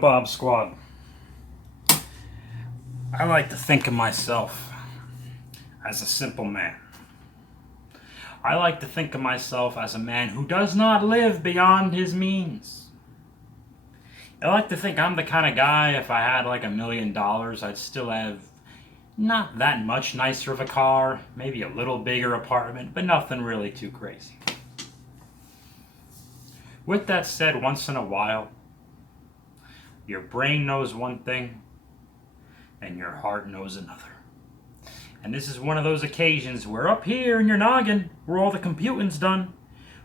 Bob Squad. I like to think of myself as a simple man. I like to think of myself as a man who does not live beyond his means. I like to think I'm the kind of guy, if I had like $1 million, I'd still have not that much nicer of a car, maybe a little bigger apartment, but nothing really too crazy. With that said, once in a while, your brain knows one thing, and your heart knows another. And this is one of those occasions where up here in your noggin, where all the computing's done,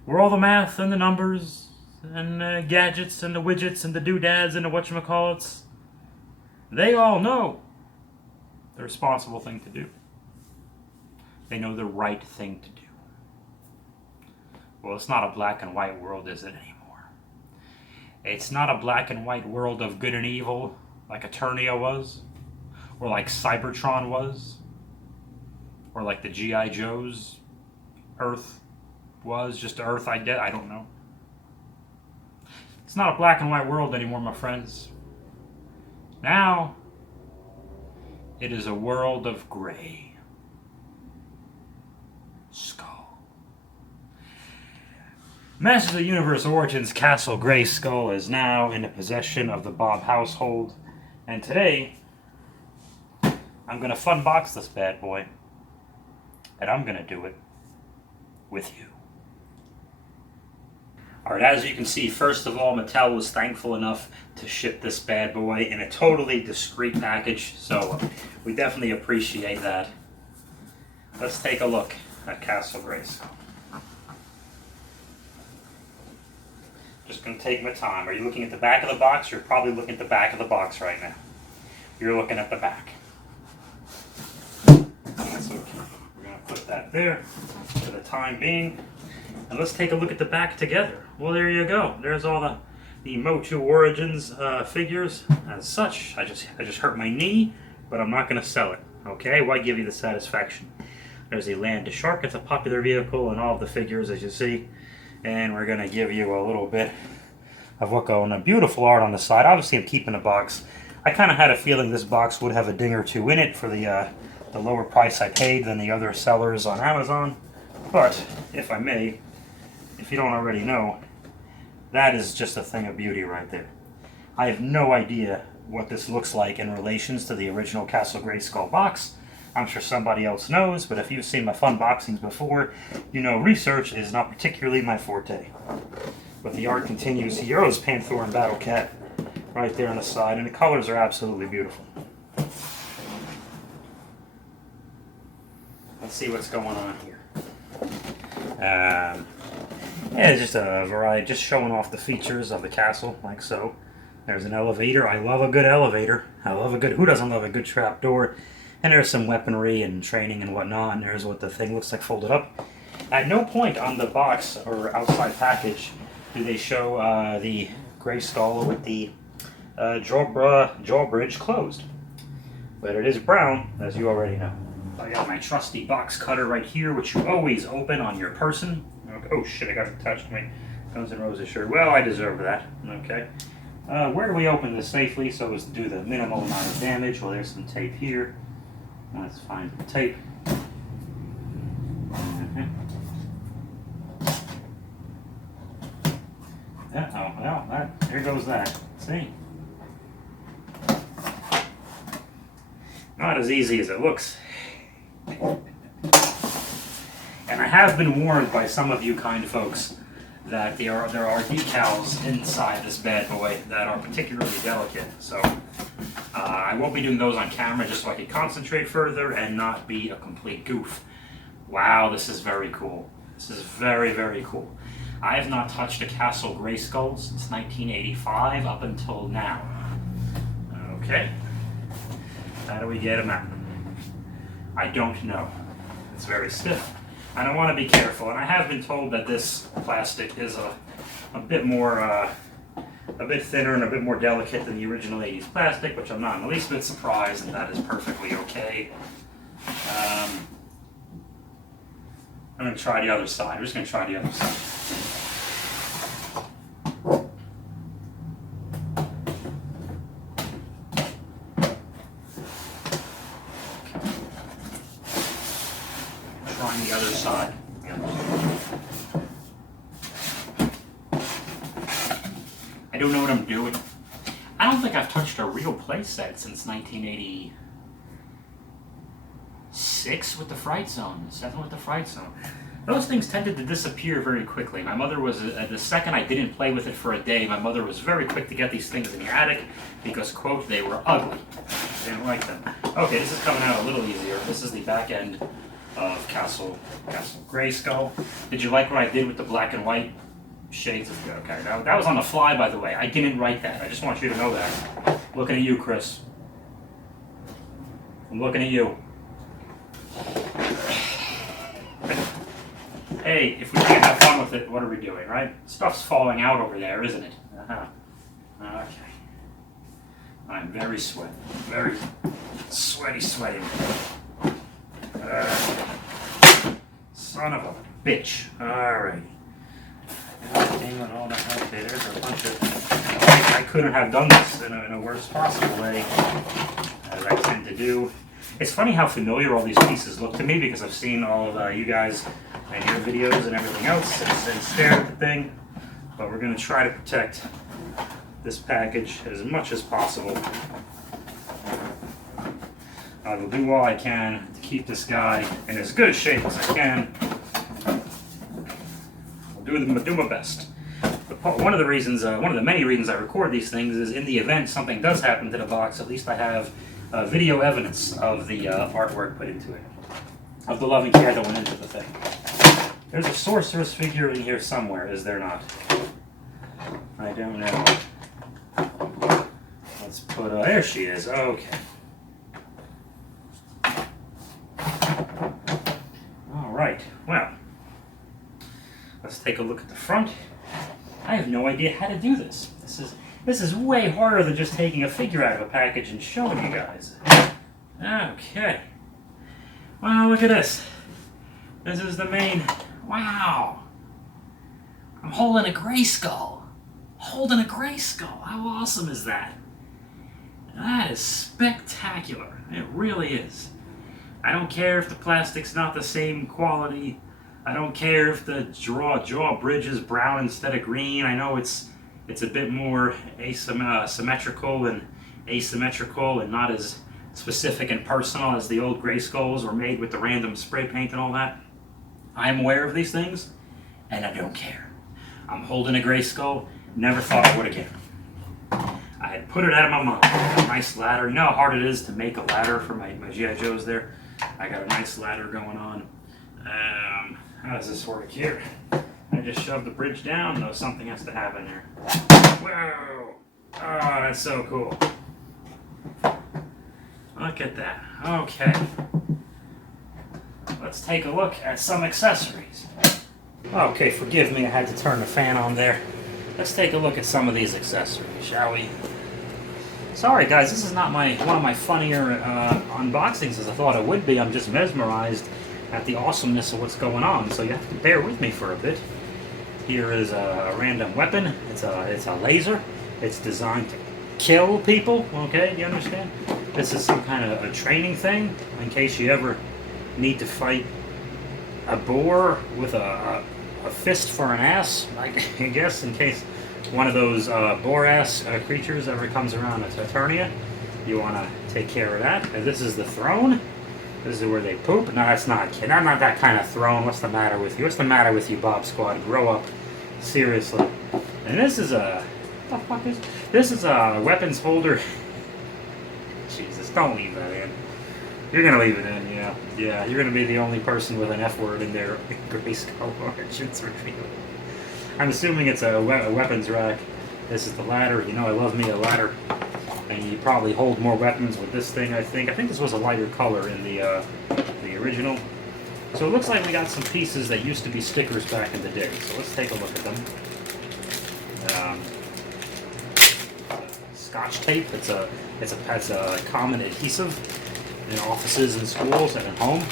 where all the math and the numbers and the gadgets and the widgets and the doodads and the whatchamacallits, they all know the responsible thing to do. They know the right thing to do. Well, it's not a black and white world, is it anymore? It's not a black and white world of good and evil like Eternia was, or like Cybertron was, or like the G.I. Joe's Earth was, just Earth, I don't know. It's not a black and white world anymore, my friends. Now, it is a world of gray. Skull. Masters of the Universe Origins Castle Greyskull is now in the possession of the Bob household, and today, I'm going to funbox this bad boy. And I'm going to do it with you. Alright, as you can see, first of all, Mattel was thankful enough to ship this bad boy in a totally discreet package, so we definitely appreciate that. Let's take a look at Castle Greyskull. Just going to take my time. Are you looking at the back of the box? You're probably looking at the back of the box right now. You're looking at the back. That's okay. Put that there for the time being. And let's take a look at the back together. Well, there you go. There's all the MOTU Origins figures. As such, I just hurt my knee, but I'm not going to sell it. Okay? Why give you the satisfaction? There's the Land to Shark. It's a popular vehicle and all of the figures, as you see. And we're going to give you a little bit of what going on. Beautiful art on the side. Obviously, I'm keeping the box. I kind of had a feeling this box would have a ding or two in it for the lower price I paid than the other sellers on Amazon. But, if I may, if you don't already know, that is just a thing of beauty right there. I have no idea what this looks like in relations to the original Castle Greyskull box. I'm sure somebody else knows, but if you've seen my funboxings before, you know research is not particularly my forte. But the art continues. Heroes, Panther, and Battle Cat right there on the side, and the colors are absolutely beautiful. Let's see what's going on here. Yeah, it's just a variety, just showing off the features of the castle, like so. There's an elevator. I love a good elevator. Who doesn't love a good trapdoor? And there's some weaponry and training and whatnot, and there's what the thing looks like folded up. At no point on the box or outside package do they show the Greyskull with the drawbridge closed. But it is brown, as you already know. I got my trusty box cutter right here, which you always open on your person. Okay. Oh shit, I got it touched my Guns N' Roses shirt. Well, I deserve that. Okay. Where do we open this safely so as to do the minimal amount of damage? Well, there's some tape here. Let's find the tape. Yeah, oh, well, there goes that. See? Not as easy as it looks. And I have been warned by some of you kind folks that there are decals inside this bad boy that are particularly delicate. So I won't be doing those on camera just so I can concentrate further and not be a complete goof. Wow, this is very cool. This is very, very cool. I have not touched a Castle Greyskull since 1985 up until now. Okay. How do we get him out? I don't know. It's very stiff. And I want to be careful. And I have been told that this plastic is a bit more, a bit thinner and a bit more delicate than the original 80s plastic, which I'm not in the least bit surprised, and that is perfectly okay. I'm going to try the other side. I'm just going to try the other side. on the other side. I don't know what I'm doing. I don't think I've touched a real playset since 1986 with the Fright Zone, 7 with the Fright Zone. Those things tended to disappear very quickly. My mother was, the second I didn't play with it for a day, my mother was very quick to get these things in the attic because, quote, they were ugly. I didn't like them. Okay, this is coming out a little easier. This is the back end of Castle Greyskull. Did you like what I did with the black and white shades? Okay, that was on the fly, by the way. I didn't write that. I just want you to know that. Looking at you, Chris. I'm looking at you. Hey, if we can't have fun with it, what are we doing, right? Stuff's falling out over there, isn't it? Okay. I'm very sweaty. Very sweaty. Son of a bitch. Alright. Okay, there's a bunch of... I couldn't have done this in a worse possible way, as I tend to do. It's funny how familiar all these pieces look to me because I've seen all of you guys and your videos and everything else and stared at the thing. But we're going to try to protect this package as much as possible. I will do all I can to keep this guy in as good a shape as I can. I'll do my best. One of the many reasons I record these things is in the event something does happen to the box, at least I have video evidence of the artwork put into it, of the loving care that went into the thing. There's a sorceress figure in here somewhere, is there not? I don't know. Let's put, there she is, okay. Alright, well, let's take a look at the front. I have no idea how to do this. This is way harder than just taking a figure out of a package and showing you guys. Okay. Wow, look at this. This is the main... Wow. I'm holding a Greyskull. Holding a Greyskull. How awesome is that? That is spectacular. It really is. I don't care if the plastic's not the same quality. I don't care if the jaw bridge is brown instead of green. I know it's a bit more symmetrical and asymmetrical and not as specific and personal as the old Greyskulls were made with the random spray paint and all that. I am aware of these things, and I don't care. I'm holding a Greyskull, never thought I would again. I had put it out of my mind. I got a nice ladder. You know how hard it is to make a ladder for my G.I. Joes there? I got a nice ladder going on. How does this work here? I just shove the bridge down, though something has to happen there. Whoa! Oh, that's so cool. Look at that. Okay. Let's take a look at some accessories. Okay, forgive me, I had to turn the fan on there. Let's take a look at some of these accessories, shall we? Sorry guys, this is not one of my funnier unboxings as I thought it would be. I'm just mesmerized at the awesomeness of what's going on, so you have to bear with me for a bit. Here is a random weapon. It's a laser. It's designed to kill people, okay? Do you understand? This is some kind of a training thing in case you ever need to fight a boar with a fist for an ass, I guess, in case one of those boar-ass creatures ever comes around to Eternia. You want to take care of that. And this is the throne. This is where they poop. No, that's not, kid. I'm not that kind of throne. What's the matter with you? What's the matter with you, Bob Squad? Grow up. Seriously. And this is a... What the fuck is... This is a weapons holder. Jesus, don't leave that in. You're going to leave it in, yeah. Yeah, you're going to be the only person with an F word in their Greyskull Origins review. I'm assuming it's a weapons rack. This is the ladder. You know I love me a ladder. And you probably hold more weapons with this thing, I think. I think this was a lighter color in the original. So it looks like we got some pieces that used to be stickers back in the day. So let's take a look at them. Scotch tape. It's a common adhesive in offices and schools and at home.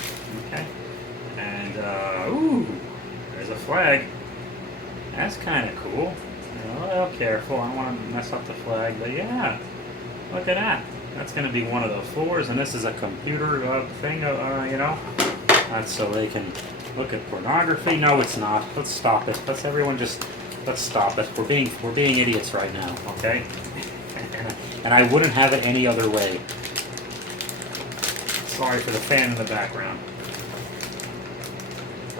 Okay. And ooh, there's a flag. That's kind of cool. Oh, careful! I don't want to mess up the flag, but yeah. Look at that. That's going to be one of the floors, and this is a computer thing, you know. That's so they can look at pornography. No, it's not. Let's stop it. Let's everyone just let's stop it. We're being idiots right now, okay? And I wouldn't have it any other way. Sorry for the fan in the background.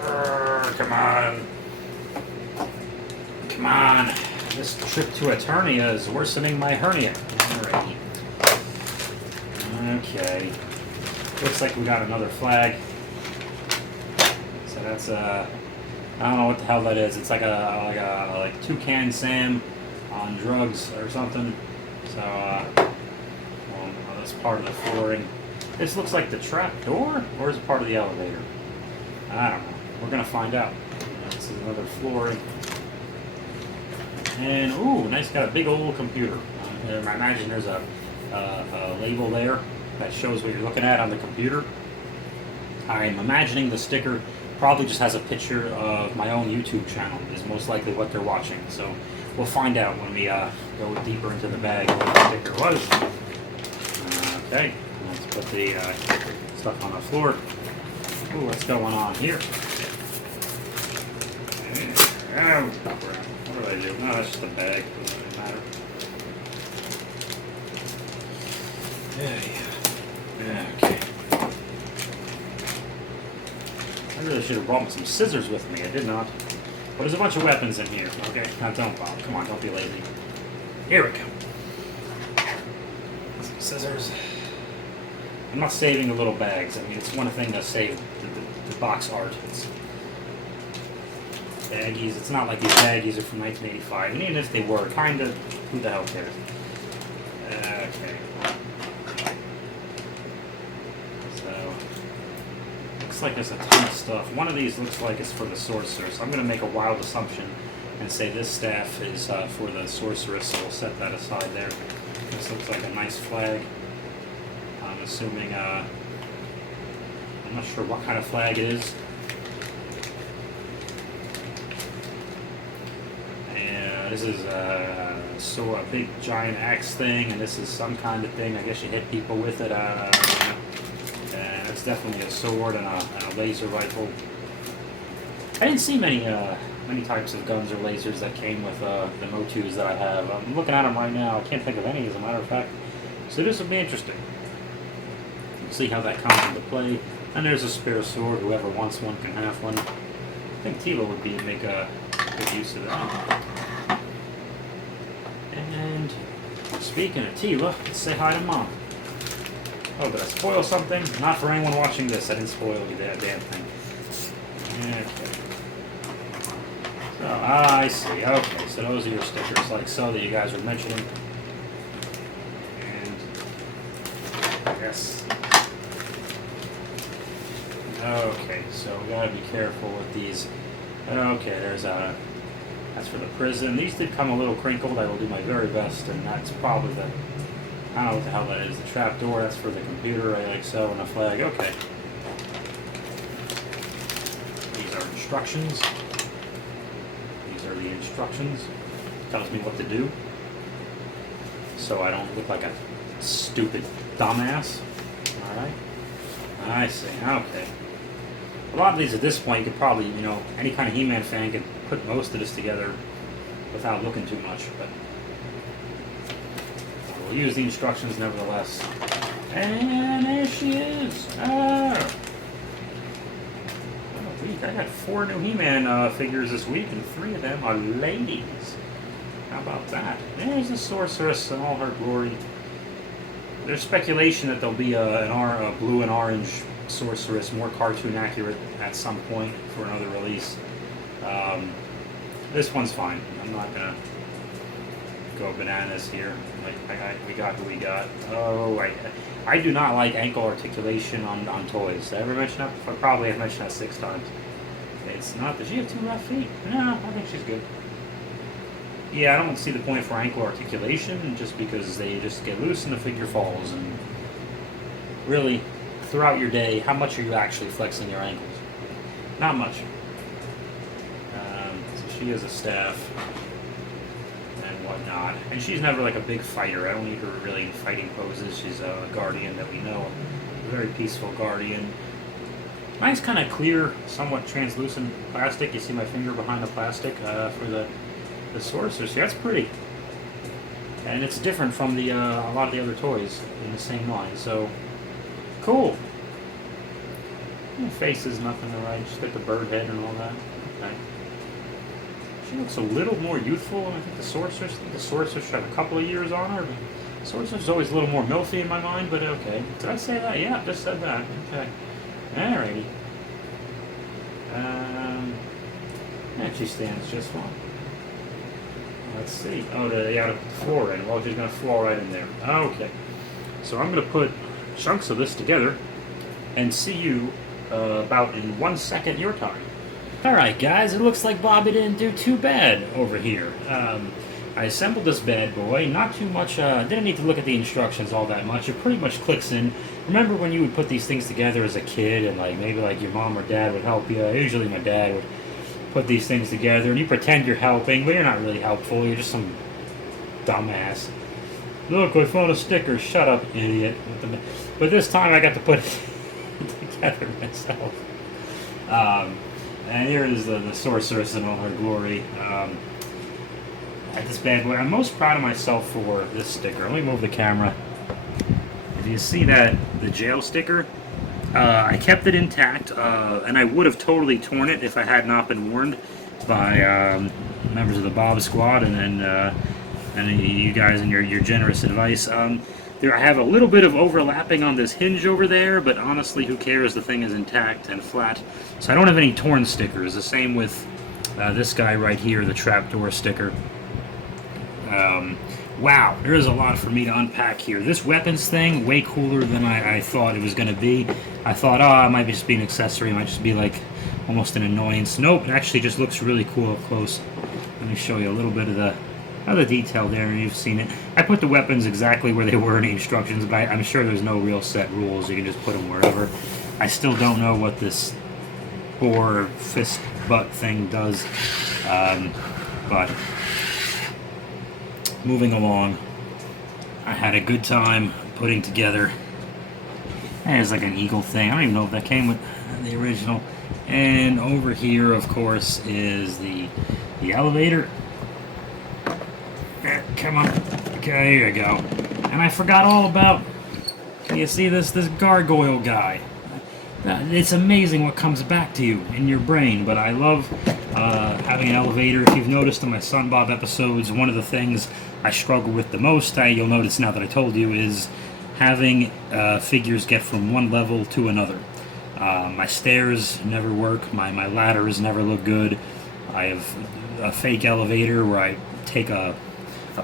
Come on. Come on. This trip to Eternia is worsening my hernia. Alrighty. Okay. Looks like we got another flag. So that's I don't know what the hell that is. It's like a Toucan Sam on drugs or something. So well, that's part of the flooring. This looks like the trap door, or is it part of the elevator? I don't know. We're gonna find out. This is another flooring. And ooh, nice, got a big old computer. I imagine there's a label there that shows what you're looking at on the computer. I'm imagining the sticker probably just has a picture of my own YouTube channel, is most likely what they're watching. So we'll find out when we go deeper into the bag what the sticker was. Okay, let's put the stuff on the floor. Ooh, what's going on here? Oh, what do I do? No, that's just a bag. Doesn't really matter. Yeah. Okay. I really should have brought some scissors with me. I did not. But there's a bunch of weapons in here. Okay, now don't, Bob. Come on, don't be lazy. Here we go. Some scissors. I'm not saving the little bags. I mean, it's one thing to save the box art. It's baggies. It's not like these baggies are from 1985. And even if they were, kind of, who the hell cares? Okay. So, looks like there's a ton of stuff. One of these looks like it's for the sorcerer, so I'm going to make a wild assumption and say this staff is for the sorceress, so we'll set that aside there. This looks like a nice flag. I'm assuming, I'm not sure what kind of flag it is. And this is a big giant axe thing, and this is some kind of thing. I guess you hit people with it. And it's definitely a sword and a laser rifle. I didn't see many types of guns or lasers that came with the MOTUs that I have. I'm looking at them right now. I can't think of any, as a matter of fact. So this will be interesting. See how that comes into play. And there's a spare sword. Whoever wants one can have one. I think Tila would make a good use of that. And speaking of Tila, let's say hi to Mom. Oh, did I spoil something? Not for anyone watching this. I didn't spoil the damn thing. Okay. So, I see. Okay, so those are your stickers, like so, that you guys were mentioning. And yes. Okay, so we gotta be careful with these. Okay, that's for the prison. These did come a little crinkled. I will do my very best, and that's probably the, I don't know what the hell that is. The trap door, that's for the computer, like so, and a flag. Okay. These are instructions. These are the instructions. Tells me what to do, so I don't look like a stupid dumbass. Alright. I see. Okay. A lot of these at this point, you could probably, any kind of He-Man fan could put most of this together without looking too much, but we'll use the instructions nevertheless. And there she is! Oh, week. I got 4 new He-Man figures this week, and 3 of them are ladies. How about that? There's the sorceress in all her glory. There's speculation that there'll be a blue and orange sorceress, more cartoon accurate at some point for another release. This one's fine. I'm not gonna go bananas here. We got who we got. Oh, I do not like ankle articulation on toys. Did I ever mention that before? Probably I've mentioned that 6 times. It's not. Does she have 2 left feet? No, I think she's good. Yeah, I don't see the point for ankle articulation, just because they just get loose and the figure falls. And really, throughout your day, how much are you actually flexing your ankles? Not much. So she has a staff and whatnot, and she's never like a big fighter. I don't need her really in fighting poses. She's a guardian that we know, a very peaceful guardian. Nice kind of clear, somewhat translucent plastic. You see my finger behind the plastic for the sorcerer. See, that's pretty. And it's different from the a lot of the other toys in the same line. So, cool. The face is nothing to write. Just got the bird head and all that. Okay. She looks a little more youthful than I think the sorceress. I think the sorceress should have a couple of years on her. But the sorceress is always a little more milfy in my mind, but okay. Did I say that? Yeah, I just said that. Okay. Alrighty. Yeah, she stands just fine. Let's see. Oh, they got to put the floor in. Well, she's going to fall right in there. Okay. So I'm going to put chunks of this together and see you about in 1 second your time. Alright guys, it looks like Bobby didn't do too bad over here. I assembled this bad boy, not too much, didn't need to look at the instructions all that much. It pretty much clicks in. Remember when you would put these things together as a kid and like maybe like your mom or dad would help you? Usually my dad would put these things together and you pretend you're helping, but you're not really helpful. You're just some dumbass. Look, I found a sticker. Shut up, idiot. But this time I got to put it together myself. And here is the sorceress in all her glory. At this bad boy. I'm most proud of myself for this sticker. Let me move the camera. If you see that, the jail sticker, I kept it intact, and I would have totally torn it if I had not been warned by members of the Bob Squad and you guys and your generous advice. There, I have a little bit of overlapping on this hinge over there, but honestly, who cares? The thing is intact and flat. So I don't have any torn stickers. The same with this guy right here, the trapdoor sticker. Wow, there is a lot for me to unpack here. This weapons thing, way cooler than I thought it was going to be. I thought, oh, it might just be an accessory. It might just be like almost an annoyance. Nope, it actually just looks really cool up close. Let me show you a little bit of the detail there, and you've seen it. I put the weapons exactly where they were in the instructions, but I'm sure there's no real set rules. You can just put them wherever. I still don't know what this boar fist butt thing does, but moving along, I had a good time putting together. There's like an eagle thing. I don't even know if that came with the original. And over here, of course, is the elevator. Come on. Okay, here you go. And I forgot all about, can you see this gargoyle guy? It's amazing what comes back to you in your brain, but I love having an elevator. If you've noticed in my Son Bob episodes, one of the things I struggle with the most, you'll notice now that I told you, is having figures get from one level to another. My stairs never work, my ladders never look good. I have a fake elevator where I take a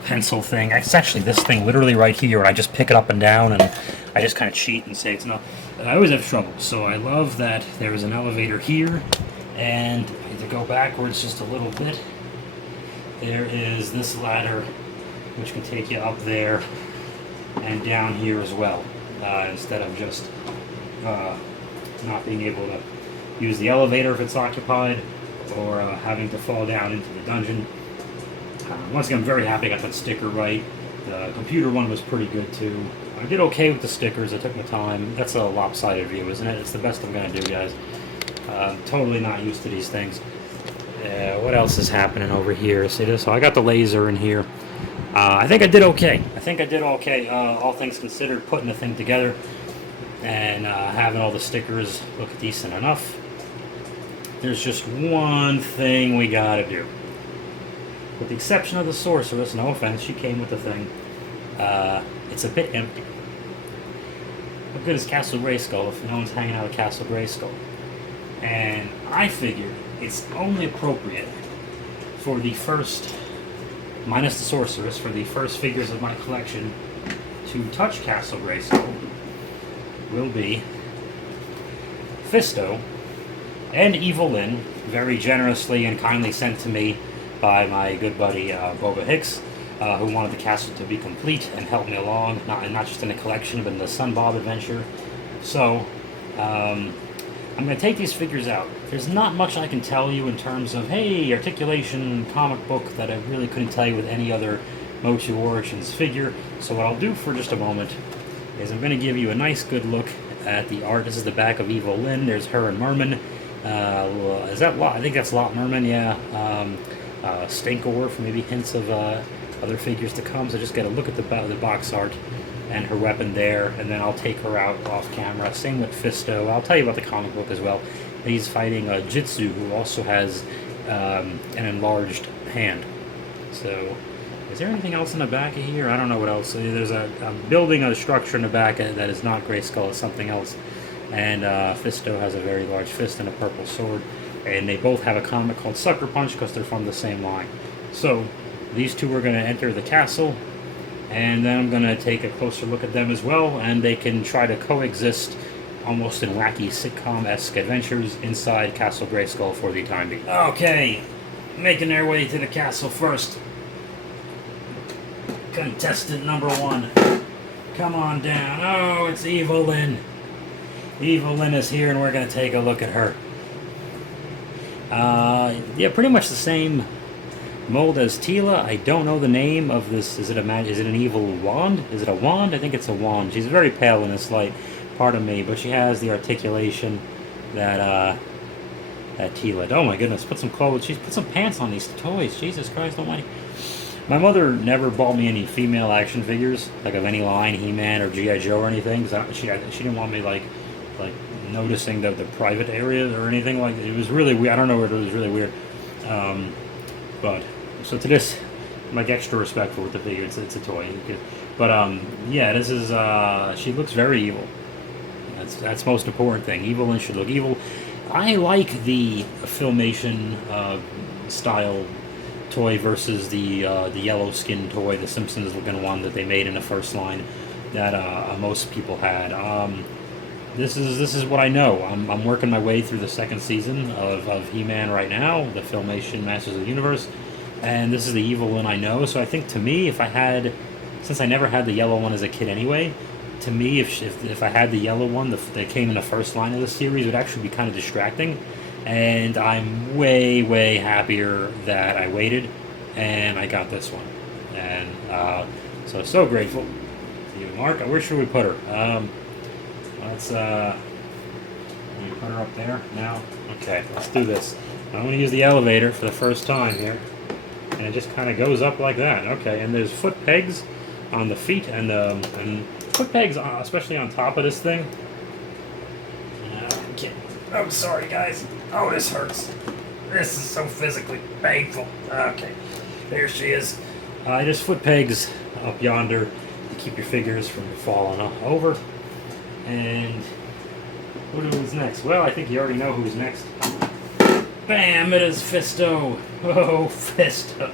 pencil thing. It's actually this thing literally right here, and I just pick it up and down, and I just kind of cheat and say it's not. I always have trouble, so I love that there is an elevator here, and to go backwards just a little bit, there is this ladder, which can take you up there and down here as well, instead of just not being able to use the elevator if it's occupied, or having to fall down into the dungeon. Once again, I'm very happy I got that sticker right. The computer one was pretty good too. I did okay with the stickers. I took my time. That's a lopsided view, isn't it? It's the best I'm going to do, guys. Totally not used to these things. What else is happening over here? See this? So I got the laser in here. I think I did okay. All things considered, putting the thing together and having all the stickers look decent enough. There's just one thing we got to do. With the exception of the sorceress, no offense, she came with the thing. It's a bit empty. How good is Castle Greyskull if no one's hanging out at Castle Greyskull? And I figured it's only appropriate for the first, minus the sorceress, for the first figures of my collection to touch Castle Greyskull will be Fisto and evil-lyn, very generously and kindly sent to me by my good buddy Boba Hicks, who wanted the castle to be complete and help me along, not just in the collection, but in the Son Bob adventure. So, I'm going to take these figures out. There's not much I can tell you in terms of, hey, Articulation comic book that I really couldn't tell you with any other MOTU Origins figure. So what I'll do for just a moment is I'm going to give you a nice good look at the art. This is the back of Evil-lyn. There's her and Merman. Is that Lot? I think that's Lot Merman, yeah. Stankorf, maybe hints of other figures to come. So just get a look at the box art and her weapon there, and then I'll take her out off camera. Same with Fisto. I'll tell you about the comic book as well. He's fighting Jitsu, who also has an enlarged hand. So, is there anything else in the back of here? I don't know what else. There's a building, a structure in the back that is not Greyskull, it's something else. And Fisto has a very large fist and a purple sword. And they both have a comic called Sucker Punch because they're from the same line. So, these two are going to enter the castle. And then I'm going to take a closer look at them as well. And they can try to coexist almost in wacky sitcom-esque adventures inside Castle Greyskull for the time being. Okay, making their way to the castle first. Contestant number 1. Come on down. Oh, it's Evil-lyn. Evil-lyn is here, and we're going to take a look at her. Yeah, pretty much the same mold as Tila. I don't know the name of this. Is it an evil wand? Is it a wand? I think it's a wand. She's very pale in this light. Pardon me, but she has the articulation that Tila. Oh my goodness, put some clothes. She's put some pants on these toys. Jesus Christ almighty. My mother never bought me any female action figures, like of any line, He-Man or G.I. Joe or anything, because she didn't want me like noticing the private area or anything like that. It was really weird. I don't know, it was really weird. But so to this, I'm like extra respectful with the figure. It's a toy. But yeah, this is she looks very evil. That's the most important thing. Evil-lyn should look evil. I like the Filmation style toy versus the yellow skin toy, the Simpsons looking one that they made in the first line that most people had. This is what I know. I'm working my way through the second season of He-Man right now, the Filmation Masters of the Universe, and this is the Evil-lyn I know. So I think to me, if I had, since I never had the yellow one as a kid anyway, to me, if I had the yellow one that came in the first line of the series, it would actually be kind of distracting. And I'm way happier that I waited and I got this one. And so grateful to you, Mark. Where should we put her? Let's can we put her up there now? Okay, let's do this. I'm going to use the elevator for the first time here, and it just kind of goes up like that. Okay, and there's foot pegs on the feet and foot pegs, especially on top of this thing. Okay. I'm sorry, guys. Oh, this hurts. This is so physically painful. Okay, there she is. There's foot pegs up yonder to keep your figures from falling over. And who's next? Well, I think you already know who's next. Bam! It is Fisto. Oh, Fisto.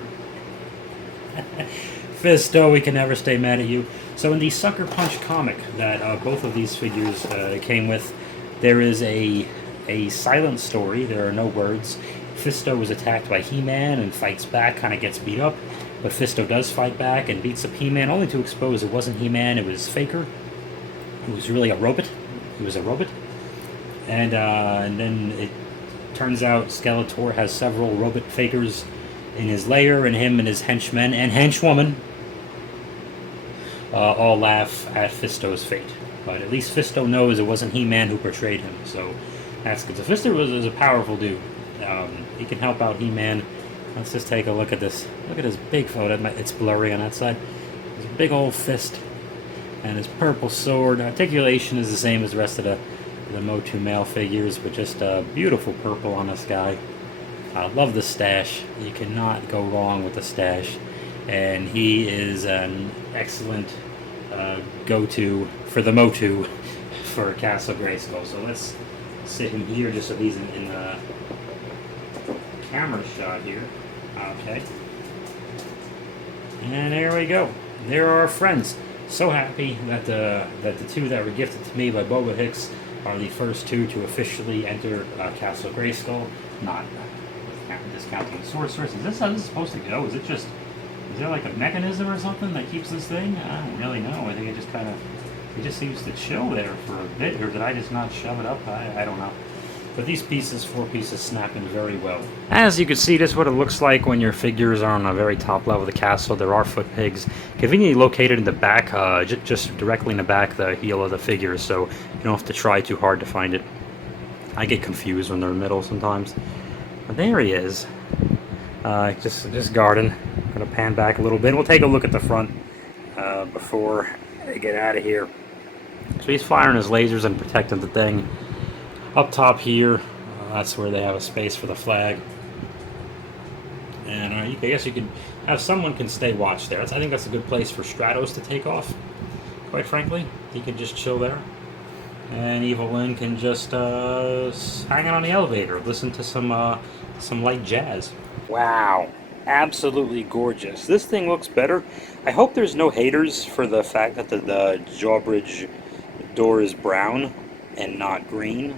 Fisto, we can never stay mad at you. So in the Sucker Punch comic that both of these figures came with, there is a silent story. There are no words. Fisto was attacked by He-Man and fights back, kind of gets beat up. But Fisto does fight back and beats up He-Man, only to expose it wasn't He-Man, it was Faker. It was really a robot. He was a robot. And then it turns out Skeletor has several robot fakers in his lair, and him and his henchmen and henchwoman all laugh at Fisto's fate. But at least Fisto knows it wasn't He-Man who portrayed him, so that's good. So Fisto was a powerful dude. He can help out He-Man. Let's just take a look at this. Look at his big photo. It's blurry on that side. His big old fist and his purple sword. Articulation is the same as the rest of the MOTU male figures, but just beautiful purple on this guy. I love the stash. You cannot go wrong with the stash. And he is an excellent go-to for the MOTU for Castle Greyskull. So let's sit him here just so he's in the camera shot here. Okay. And there we go. There are our friends. So happy that the two that were gifted to me by Boba Hicks are the first two to officially enter Castle Greyskull. Not discounting the sorceress. Is this how this is supposed to go? Is there like a mechanism or something that keeps this thing? I don't really know. I think it just seems to chill there for a bit, or did I just not shove it up? I don't know. But these pieces, 4 pieces, snap in very well. As you can see, this is what it looks like when your figures are on a very top level of the castle. There are foot pigs, conveniently located in the back, just directly in the back, the heel of the figures, so you don't have to try too hard to find it. I get confused when they're in the middle sometimes. But there he is. Just guarding. I'm going to pan back a little bit. We'll take a look at the front before I get out of here. So he's firing his lasers and protecting the thing. Up top here, that's where they have a space for the flag. And I guess you could have someone can stay watch there. I think that's a good place for Stratos to take off, quite frankly. He can just chill there. And evil-lyn can just hang out on the elevator, listen to some light jazz. Wow, absolutely gorgeous. This thing looks better. I hope there's no haters for the fact that the drawbridge door is brown and not green.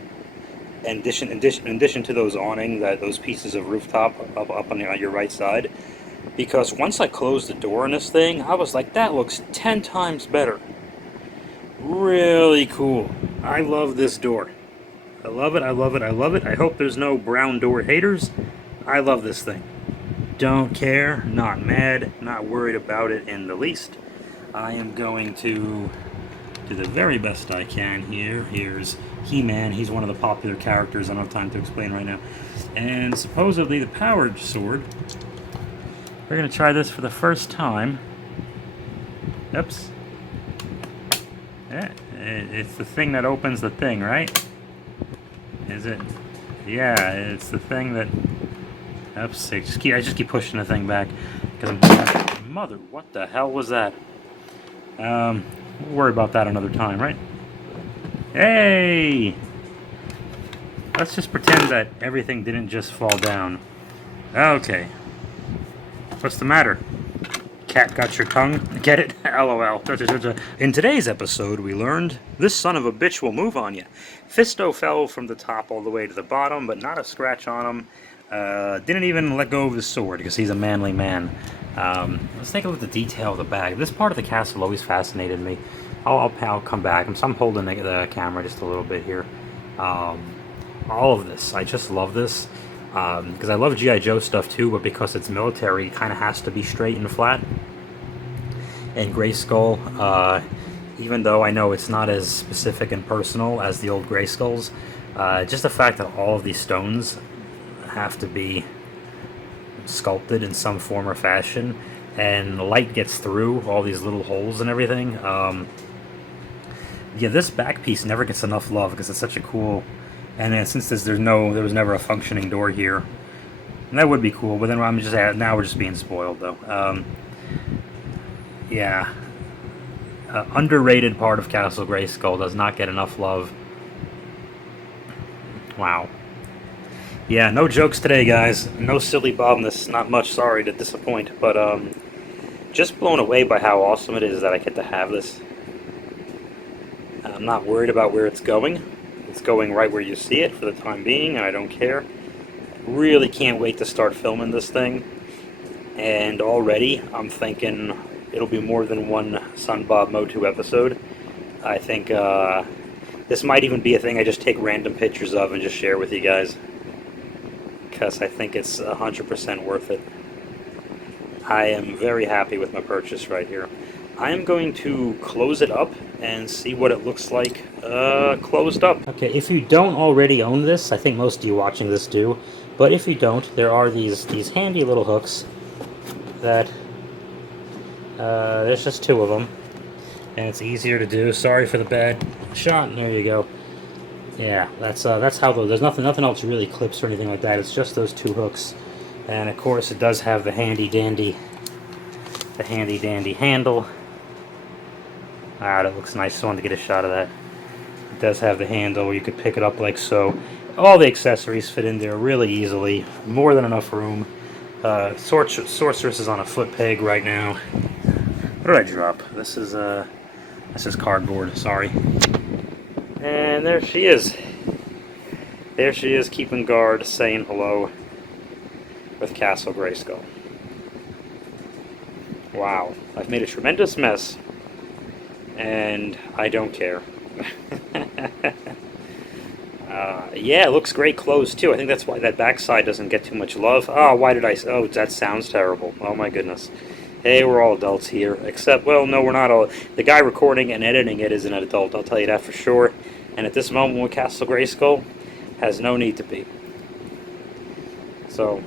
In addition to those awning, those pieces of rooftop up on your right side, because once I closed the door on this thing, I was like, that looks 10 times better. Really cool. I love this door. I love it, I love it, I love it. I hope there's no brown door haters. I love this thing. Don't care, not mad, not worried about it in the least. I am going to do the very best I can here. Here's He-Man. He's one of the popular characters I don't have time to explain right now. And supposedly the powered sword. We're going to try this for the first time. Oops. Yeah, it's the thing that opens the thing, right? Is it? Yeah, it's the thing that... Oops, I just keep pushing the thing back. Because I'm... Mother, what the hell was that? We'll worry about that another time, right? Hey! Let's just pretend that everything didn't just fall down. Okay. What's the matter? Cat got your tongue? Get it? LOL. In today's episode, we learned this son of a bitch will move on you. Fisto fell from the top all the way to the bottom, but not a scratch on him. Didn't even let go of his sword because he's a manly man. Let's take a look at the detail of the bag. This part of the castle always fascinated me. I'll come back. I'm holding the camera just a little bit here. All of this. I just love this. Because I love G.I. Joe stuff too, but because it's military, it kind of has to be straight and flat. And Greyskull, even though I know it's not as specific and personal as the old Greyskulls, just the fact that all of these stones have to be sculpted in some form or fashion, and the light gets through all these little holes and everything. Yeah, this back piece never gets enough love because it's such a cool... And then since there was never a functioning door here, and that would be cool. But then now we're just being spoiled though. Yeah, underrated part of Castle Greyskull does not get enough love. Wow. Yeah, no jokes today, guys. No silly Bobness. Not much. Sorry to disappoint, but just blown away by how awesome it is that I get to have this. I'm not worried about where it's going. It's going right where you see it for the time being, and I don't care. Really can't wait to start filming this thing. And already, I'm thinking it'll be more than one SunBob MOTU episode. I think this might even be a thing I just take random pictures of and just share with you guys. Because I think it's 100% worth it. I am very happy with my purchase right here. I am going to close it up and see what it looks like closed up. Okay, if you don't already own this, I think most of you watching this do, but if you don't, there are these handy little hooks that, there's just 2 of them, and it's easier to do. Sorry for the bad shot, there you go. Yeah, that's how there's nothing else really clips or anything like that, it's just those 2 hooks. And of course it does have the handy dandy handle. Ah, that looks nice. I wanted to get a shot of that. It does have the handle where you could pick it up like so. All the accessories fit in there really easily. More than enough room. Sorceress is on a foot peg right now. What did I drop? This is cardboard. Sorry. And there she is. There she is, keeping guard, saying hello with Castle Greyskull. Wow, I've made a tremendous mess. And I don't care. Yeah, it looks great closed too. I think that's why that backside doesn't get too much love. Oh, why did I... Oh, that sounds terrible. Oh my goodness. Hey, we're all adults here. Except, well, no, we're not all... The guy recording and editing it is an adult, I'll tell you that for sure. And at this moment with Castle Greyskull, has no need to be. So,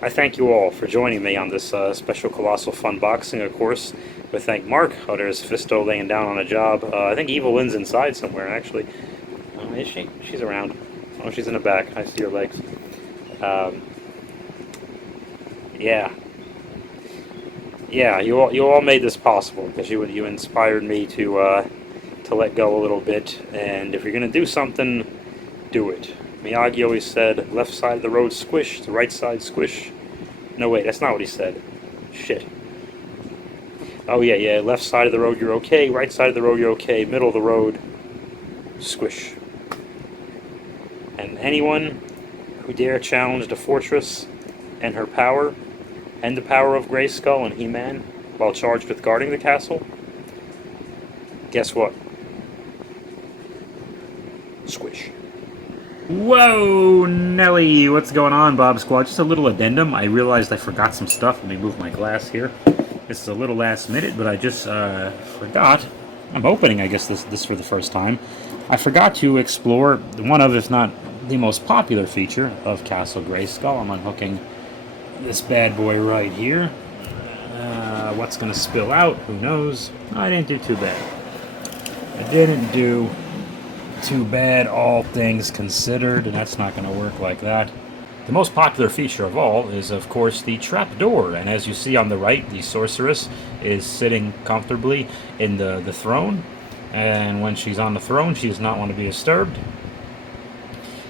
I thank you all for joining me on this special Colossal Fun Boxing, of course. We thank Mark. Oh, there's Fisto laying down on a job. I think evil-lyn's inside somewhere, actually. Oh, is she? She's around. Oh, she's in the back. I see her legs. Yeah. Yeah, you all made this possible because you inspired me to let go a little bit. And if you're gonna do something, do it. Miyagi always said, left side of the road squish, the right side squish. No, wait, that's not what he said. Shit. Oh, yeah, left side of the road you're okay, right side of the road you're okay, middle of the road, squish. And anyone who dare challenge the fortress and her power, and the power of Greyskull and He-Man, while charged with guarding the castle, guess what? Squish. Whoa, Nelly, what's going on, Bob Squad? Just a little addendum. I realized I forgot some stuff. Let me move my glass here. This is a little last minute, but I just forgot. I'm opening, I guess, this for the first time. I forgot to explore one of, if not the most popular feature of Castle Greyskull. I'm unhooking this bad boy right here. What's going to spill out? Who knows? I didn't do too bad. I didn't do too bad, all things considered, and that's not going to work like that. The most popular feature of all is, of course, the trapdoor, and as you see on the right, the sorceress is sitting comfortably in the throne, and when she's on the throne, she does not want to be disturbed.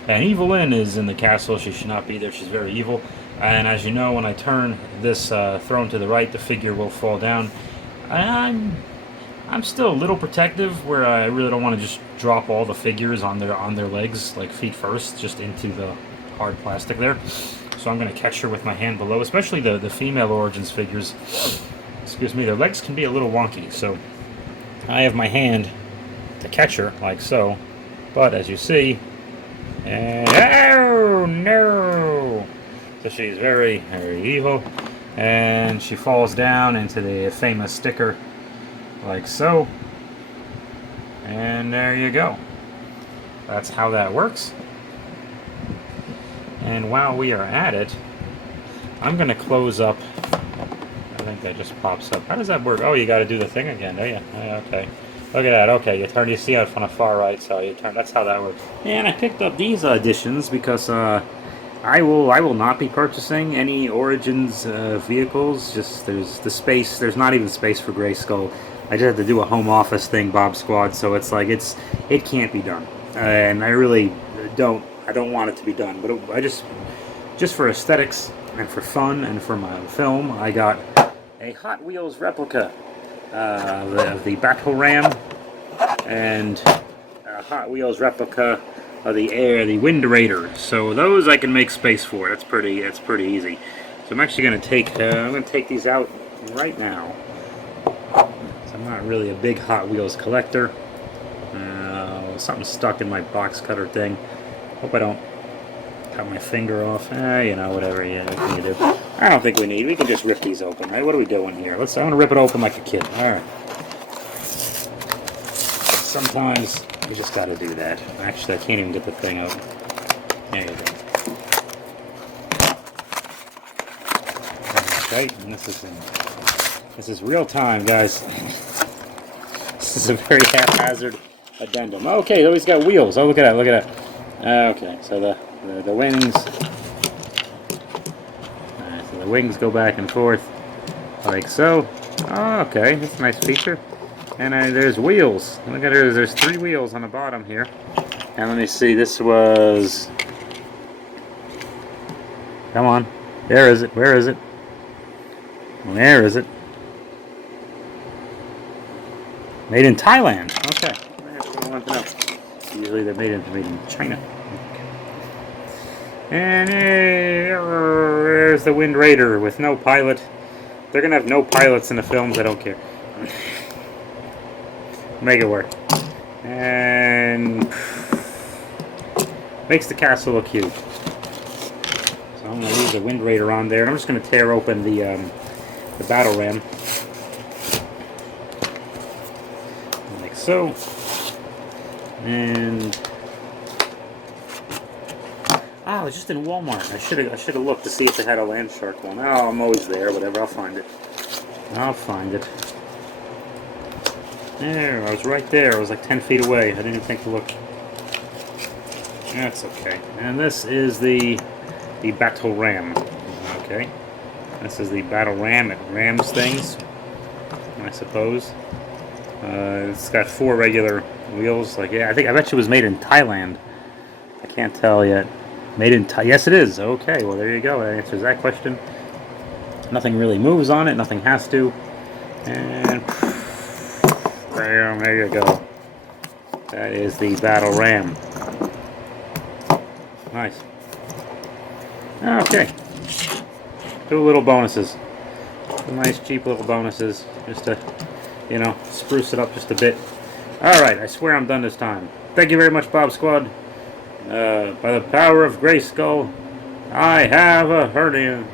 And evil-lyn is in the castle. She should not be there. She's very evil. And as you know, when I turn this throne to the right, the figure will fall down. I'm still a little protective, where I really don't want to just drop all the figures on their legs, like feet first, just into the hard plastic there. So I'm going to catch her with my hand below, especially the female Origins figures. Excuse me, their legs can be a little wonky, so I have my hand to catch her, like so. But as you see, and oh no! So she's very, very evil, and she falls down into the famous sticker, like so. And there you go. That's how that works. And while we are at it, I'm going to close up. I think that just pops up. How does that work? Oh, you got to do the thing again, don't you? Okay. Look at that. Okay, you turn. You see it on the far right, so you turn. That's how that works. And I picked up these editions because I will not be purchasing any Origins vehicles. Just there's the space. There's not even space for Greyskull. I just had to do a home office thing, Bob Squad. So it's like it can't be done, and I really don't. I don't want it to be done, but I just for aesthetics and for fun and for my film, I got a Hot Wheels replica of the Battle Ram and a Hot Wheels replica of the Wind Raider. So those I can make space for. That's pretty easy. So I'm actually going to take these out right now. So I'm not really a big Hot Wheels collector. Something stuck in my box cutter thing. Hope I don't cut my finger off. You know, whatever. Yeah, what can you do? I don't think we need. We can just rip these open, right? What are we doing here? I'm gonna rip it open like a kid. All right. Sometimes you just gotta do that. Actually, I can't even get the thing out. There you go. Okay, and this is real time, guys. This is a very haphazard addendum. Okay, so he's got wheels. Oh, look at that! Look at that. Okay, so the wings. So the wings go back and forth like so. Oh, okay, that's a nice feature. And there's wheels. Look at it. There's 3 wheels on the bottom here. And let me see. This was. Come on. There is it. Where is it? Where is it? Made in Thailand. Okay. I want to know. Usually they're made in China. And there's the Wind Raider with no pilot. They're gonna have no pilots in the films. I don't care. Make it work. And Makes the castle look cute. So I'm going to leave the Wind Raider on there. And I'm just going to tear open the battle ram. Like so. And oh, I was just in Walmart. I should have looked to see if they had a land shark one. Oh, I'm always there. Whatever, I'll find it. I'll find it. There, I was right there. I was like 10 feet away. I didn't even think to look. That's okay. And this is the battle ram. Okay. This is the battle ram. It rams things, I suppose. It's got 4 regular wheels. Like, yeah, I bet you it was made in Thailand. I can't tell yet. Made in Thailand. Yes, it is. Okay, well, there you go. That answers that question. Nothing really moves on it. Nothing has to. And there you go. That is the battle ram. Nice. Okay. 2 little bonuses. 2 nice, cheap little bonuses. Just to, you know, spruce it up just a bit. Alright, I swear I'm done this time. Thank you very much, Bob Squad. By the power of Greyskull, I have a hernia.